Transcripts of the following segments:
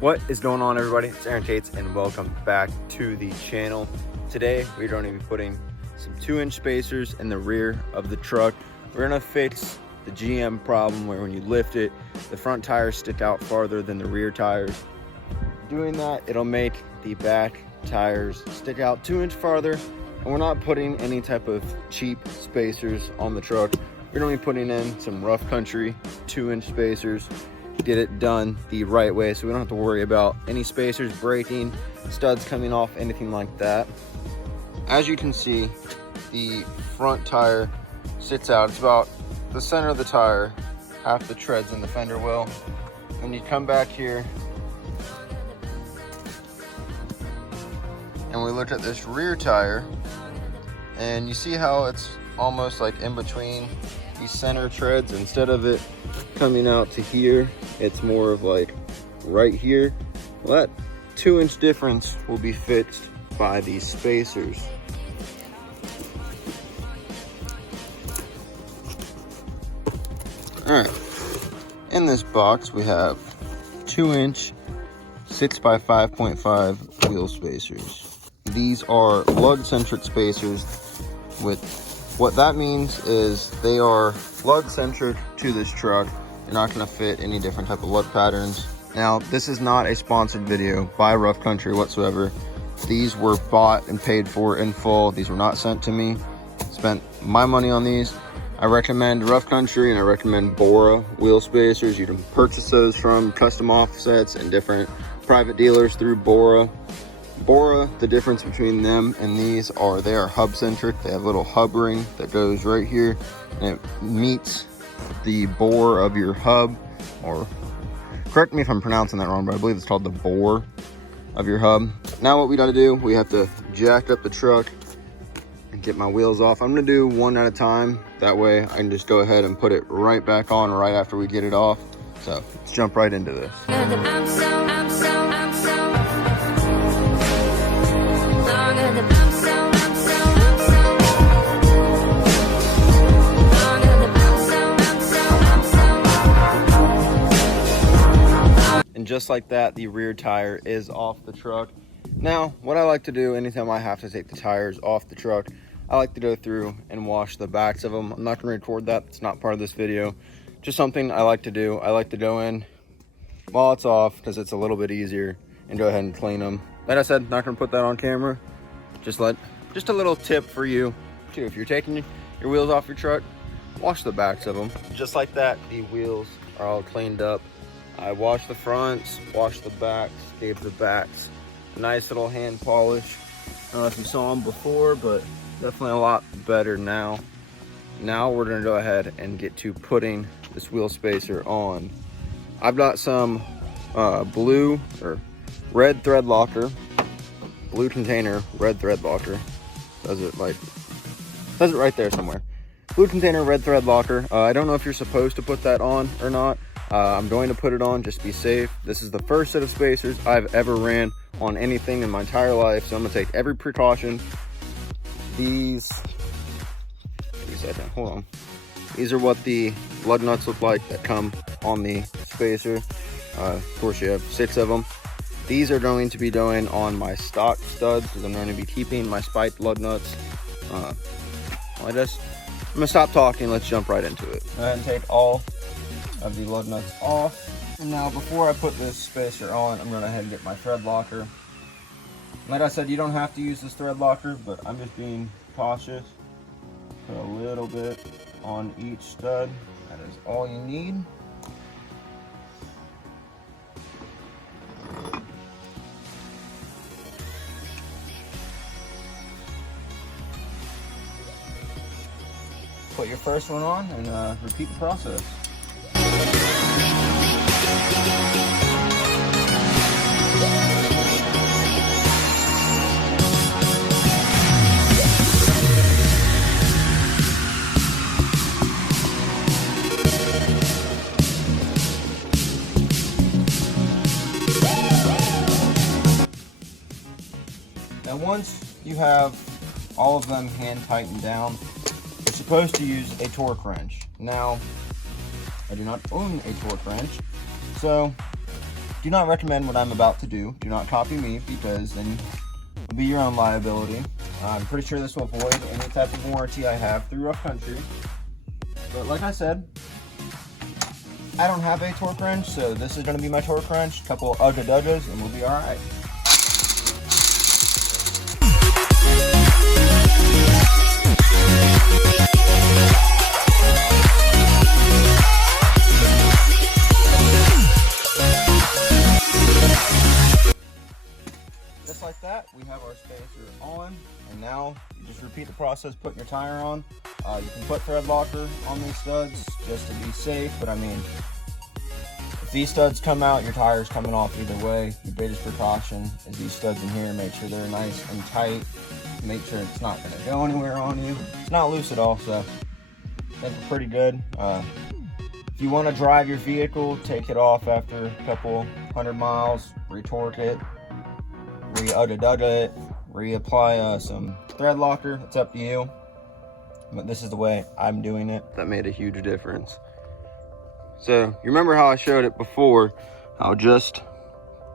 What is going on, everybody? It's Aaron Tates and welcome back to the channel. Today we're going to be putting some 2-inch spacers in the rear of the truck. We're going to fix the GM problem where when you lift it, the front tires stick out farther than the rear tires. Doing that, it'll make the back tires stick out 2 inches farther, and we're not putting any type of cheap spacers on the truck. We're going to be putting in some rough country 2-inch spacers. Get it done the right way so we don't have to worry about any spacers breaking, studs coming off, anything like that. As you can see, the front tire sits out. It's about the center of the tire, half the treads in the fender well. And you come back here and we look at this rear tire, and you see how it's almost like in between these center treads. Instead of it coming out to here, it's more of like right here. Well, that 2-inch difference will be fixed by these spacers. All right, in this box we have 2-inch 6x5.5 wheel spacers. These are lug-centric spacers. With what that means is they are lug-centric to this truck. You're not going to fit any different type of lug patterns. Now, this is not a sponsored video by Rough Country whatsoever. These were bought and paid for in full. These were not sent to me. Spent my money on these. I recommend Rough Country and I recommend Bora wheel spacers. You can purchase those from custom offsets and different private dealers through Bora. Bora, the difference between them and these are they are hub centric. They have a little hub ring that goes right here and it meets the bore of your hub, or correct me if I'm pronouncing that wrong, but I believe it's called the bore of your hub. Now what we got to do, we have to jack up the truck and get my wheels off. I'm going to do one at a time. That way I can just go ahead and put it right back on right after we get it off. So let's jump right into this. And just like that, the rear tire is off the truck. Now, what I like to do anytime I have to take the tires off the truck, I like to go through and wash the backs of them. I'm not going to record that. It's not part of this video. Just something I like to do. I like to go in while it's off because it's a little bit easier and go ahead and clean them. Like I said, not going to put that on camera. Just a little tip for you too. If you're taking your wheels off your truck, wash the backs of them. Just like that, the wheels are all cleaned up. I washed the fronts, washed the backs, gave the backs a nice little hand polish. I don't know if you saw them before, but definitely a lot better now. Now we're gonna go ahead and get to putting this wheel spacer on. I've got some blue or red thread locker, blue container, red thread locker. Says it right there somewhere. Blue container, red thread locker. I don't know if you're supposed to put that on or not. I'm going to put it on just to be safe. This is the first set of spacers I've ever ran on anything in my entire life, so I'm gonna take every precaution. These, hold on. These are what the lug nuts look like that come on the spacer. Of course, you have 6 of them. These are going to be going on my stock studs because I'm going to be keeping my spiked lug nuts. I'm gonna stop talking. Let's jump right into it. Go ahead and take all of the lug nuts off. And now before I put this spacer on, I'm going to go ahead and get my thread locker. Like I said, you don't have to use this thread locker, but I'm just being cautious. Put a little bit on each stud. That is all you need. Put your first one on and repeat the process. Now once you have all of them hand tightened down, you're supposed to use a torque wrench. Now, I do not own a torque wrench, so do not recommend what I'm about to do. Do not copy me, because then it'll be your own liability. I'm pretty sure this will avoid any type of warranty I have through rough country. But like I said, I don't have a torque wrench, so this is going to be my torque wrench. A couple ugga-duggas, and we'll be all right. Just like that, we have our spacer on, and now you just repeat the process, putting your tire on. You can put thread locker on these studs just to be safe, but I mean, if these studs come out, your tire's coming off either way. The biggest precaution is these studs in here. Make sure they're nice and tight. Make sure it's not going to go anywhere on you. It's not loose at all, so I think we're pretty good. If you want to drive your vehicle, take it off after a couple 100 miles, retorque it, re-ugga-dugga it, reapply some thread locker. It's up to you, but this is the way I'm doing it. That made a huge difference. So you remember how I showed it before, how just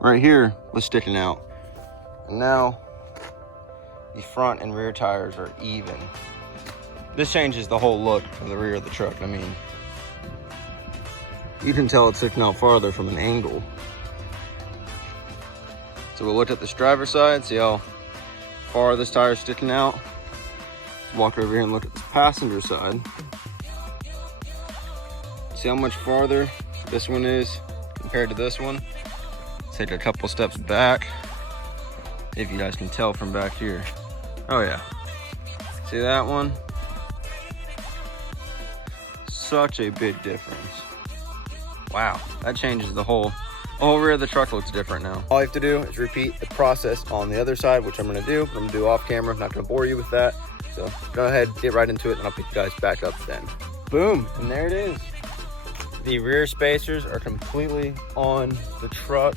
right here was sticking out, and now the front and rear tires are even. This changes the whole look of the rear of the truck. I mean, you can tell it's sticking out farther from an angle. So we'll look at this driver's side, see how far this tire is sticking out. Let's walk over here and look at this passenger side. See how much farther this one is compared to this one. Let's take a couple steps back, if you guys can tell from back here. Oh yeah, see that one? Such a big difference. Wow, that changes the whole rear of the truck. Looks different now. All you have to do is repeat the process on the other side, which I'm gonna do. I'm gonna do off camera. I'm not gonna bore you with that. So go ahead, get right into it, and I'll pick you guys back up then. Boom, and there it is. The rear spacers are completely on the truck.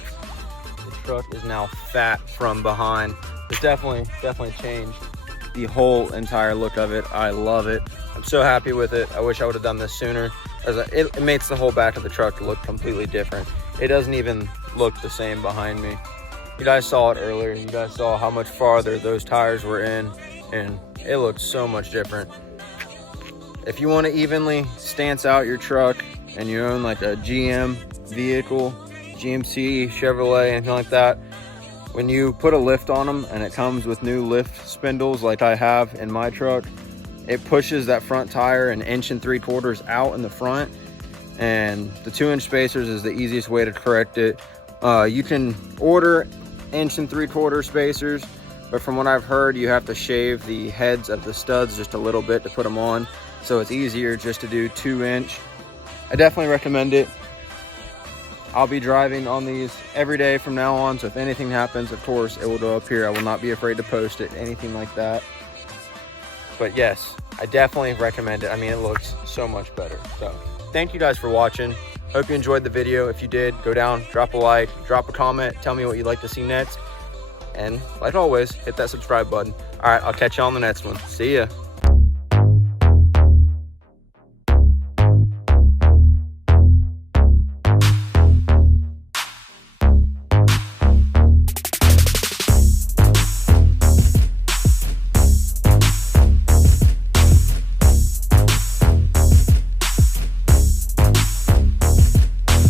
The truck is now fat from behind. It's definitely changed the whole entire look of it. I love it. I'm so happy with it. I wish I would have done this sooner, as it makes the whole back of the truck look completely different. It doesn't even look the same behind me. You guys saw it earlier. You guys saw how much farther those tires were in, and it looks so much different. If you want to evenly stance out your truck and you own like a GM vehicle, GMC, Chevrolet, anything like that, when you put a lift on them and it comes with new lift spindles like I have in my truck, it pushes that front tire 1 3/4 inches out in the front, and the 2-inch spacers is the easiest way to correct it. You can order 1 3/4 inch spacers, but from what I've heard, you have to shave the heads of the studs just a little bit to put them on, so it's easier just to do 2-inch. I definitely recommend it. I'll be driving on these every day from now on, so if anything happens, of course, it will go up here. I will not be afraid to post it, anything like that. But yes, I definitely recommend it. I mean, it looks so much better. So thank you guys for watching. Hope you enjoyed the video. If you did, go down, drop a like, drop a comment, tell me what you'd like to see next. And like always, hit that subscribe button. All right, I'll catch you on the next one. See ya.